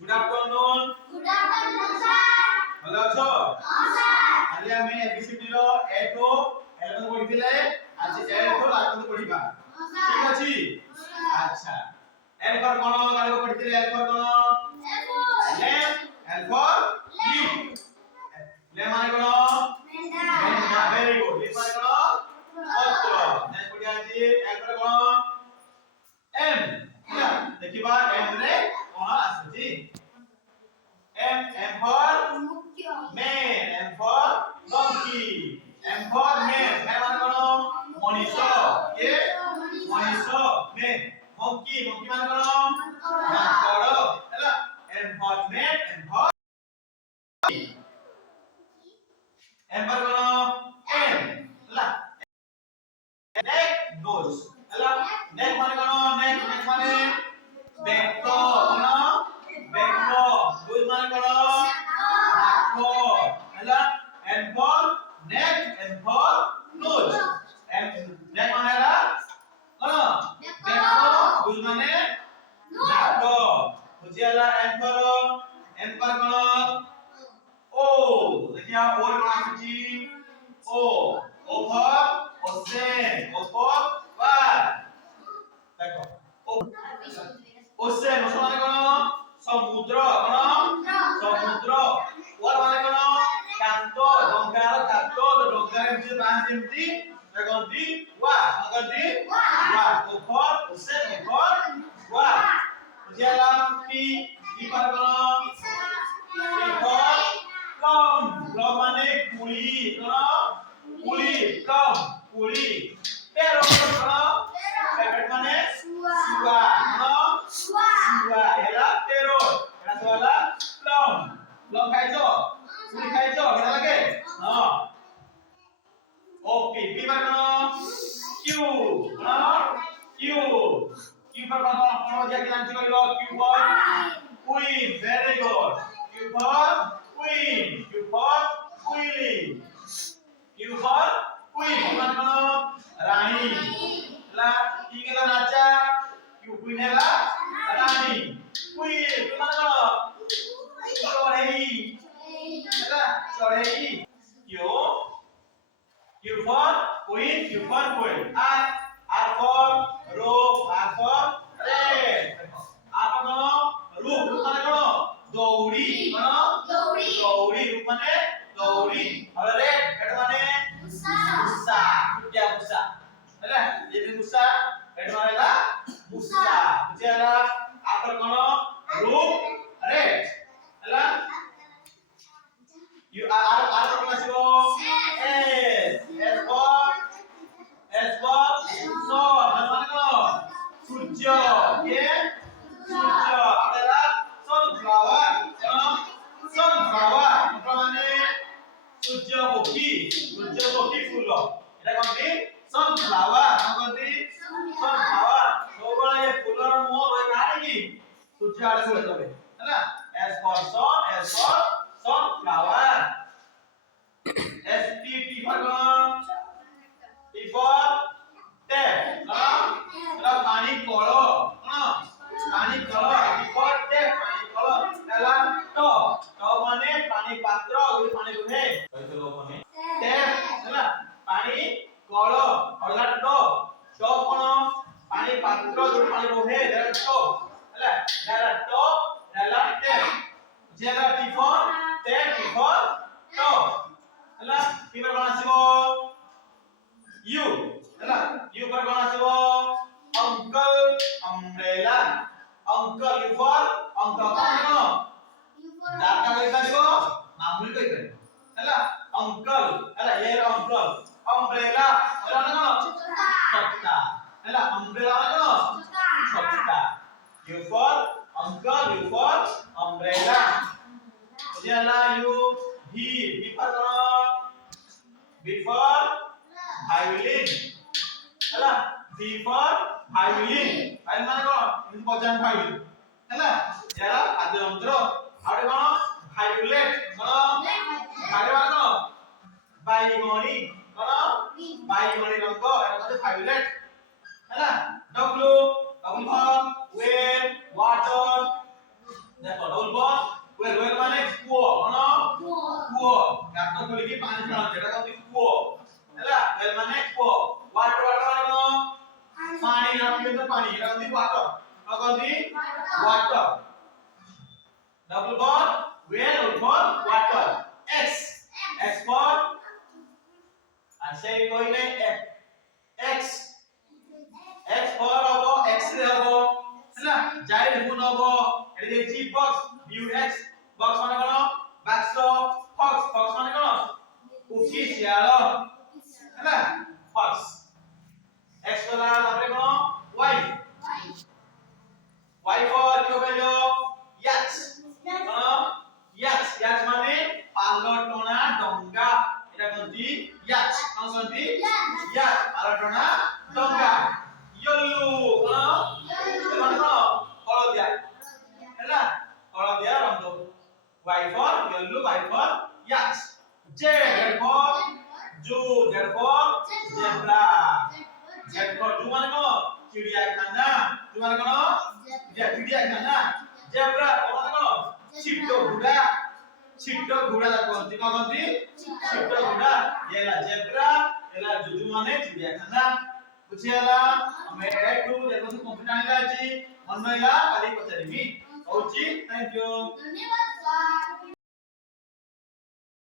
Good afternoon. Good afternoon sir. ভালো আছো? হ্যাঁ স্যার। আজ আমি এবিসিডি র এ টু এল পর্যন্ত পড়িছিলে আজ এল টু লাস্ট পর্যন্ত পড়িবা। ঠিক আছে? আচ্ছা। এল ফর কোন কালে পড়িছিলে? এল ফর কোন? লেফট। L for lift. লে মানে কোন? মেন্ডা। Very good. লিফট মানে কোন? পত্র। নেক্সট পড়ি আছি এল ফর কোন? এম। হ্যাঁ দেখিবা এম রে কোন আসছে? M for man, M for monkey, M for man, man মানে কোন? মনীষ, কে? মনীষ, man, monkey, monkey মানে কোন? মাকড়, ହେଲା? M for man, M for M for কোন? M, ହେଲା? neck, nose, ହେଲା? neck মানে কোন? neck, neck মানে বেক, কোন? বেক, nose মানে কোন? ହେଲା and for neck and for nose and neck মানে ହେଲା কোন ବେକ nose ମାନେ ନାକ ବୁଝି ହେଲା and for କୋନ o ଦେଖିଆ o ରେ କୋନ ଆସୁଛି o for ocean o for what ଦେଖ ocean ocean ମାନେ କୋନ ସମୁଦ୍ର କୋନ ସମୁଦ୍ର what মানে কোন কান্ত ডঙ্গার কান্ত ডঙ্গার এমতি বাঁশ এমতি দেখন্তি ওয়া দেখন্তি ওয়া ওপর ওসেন ওপর ওয়া বুঝিয়ালা পি পি পার কোন পি ফর প্লম প্লম মানে কুলি কোন কুলি প্লম কুলি পেরো কোন পেরো মানে শুয়া কোন শুয়া এলা পেরো এটা হলা প্লম প্লম খাইছো কুলি খাইছো কেমন লাগে হ্যাঁ ওকে পি পার কোন কিউ কোন কিউ কিউ পার কোন কোন দিয়া কি জানছি কইলো Q for queen very good Q for queen Q for queenie Q for queen মানে কোন রানী লা কি গেল নাচা কিউ কুইন হেলা রানী কুইন মানে কোন চড়েই ହେଲା ଚଢେଇ Q for queen Q for queen R for rope R for red R for কোন রূপ রূপ মানে কোন দৌড়ি কোন দৌড়ি রূপ মানে দৌড়ি আর red এটা মানে মুসা क्या মুসা ହେଲା যেটি মুসা এটা মানে ହେଲା মুসা বুঝিলা R for কোন রূপ red ହେଲା You are from Mexico. S for sun. Mana ko? Surya. Ye? Surya. Adalah sunflower. Sunflower. Apa mane? Surya mukhi. Surya mukhi fulo. Eta konti sunflower. Apa konti? Sunflower. Sobala ye fular mo roi kare ki? Surya ade sule tobe. Hala? S for sun. S for sunflower. S T T for T for tap. Nah, पानी कलो. पानी कलो. T for tap. पानी कलो. Ela top. Top माने पानी पात्र और पानी रुहे. कैसे लोग माने? Tap. ela पानी कलो. और ला top. Top कोन? पानी पात्र और पानी रुहे. ela top. ela top. ela tap. जेला T for tap. T for top. ହେଲା କି પર କୋନ ଆସିବ u ହେଲା u પર କୋନ ଆସିବ uncle umbrella uncle u for uncle cone ଦାଦା କହି ପାରିବ ମାମୁଲି କହି ପାରିବ ହେଲା uncle ହେଲା ଏ uncle umbrella ହେଲା ନା କୋନ ଛତା ହେଲା umbrella ମାନେ କୋନ ଛତା u for uncle u for umbrella ବୁଝିଲା u v for cone B for violin ହେଲା V for violin violin মানে কোন ইন বজান violin ହେଲା এরা বাদ্য যন্ত্র আর কোন violet কোন violet মানে কোন বাইগনি কোন বাইগনি রঙ এটা হচ্ছে violet ହେଲା W for wind water দেখো W water. Double for whale, O for water. X. X for say koi nai X. X for hobo X-ray hobo hela giant phone hobo এটি দেখছি box BUX box মানে কোন বাক্স fox fox মানে কোন cookie শিয়াল হলা fox X হলা তারপরে কোন Y Y for কি হবে লো yacht কোন yacht মানে পালটনা ডঙ্গা এটা কোনটি yacht কোন কোনটি yacht পালটনা ডঙ্গা yellow কোন মানে কোন হলদিয়া হলা হলদিয়া রঙ Y for yellow Y for yacht Z for zoo Z for zebra Z for zoo মানে কোন চিড়িয়াখানা zoo মানে কোন চিড়িয়াখানা zebra মানে কোন ছিট্ট ঘোড়া কোনটি কোনটি ছিট্ট ঘোড়া এলা zebra এলা zoo মানে চিড়িয়াখানা বুঝিয়ালা আমি একটু দেখো কম্পিউটার আইলা আছে অন্যলা কালি পচারিমি হউচি থ্যাংক ইউ ধন্যবাদ।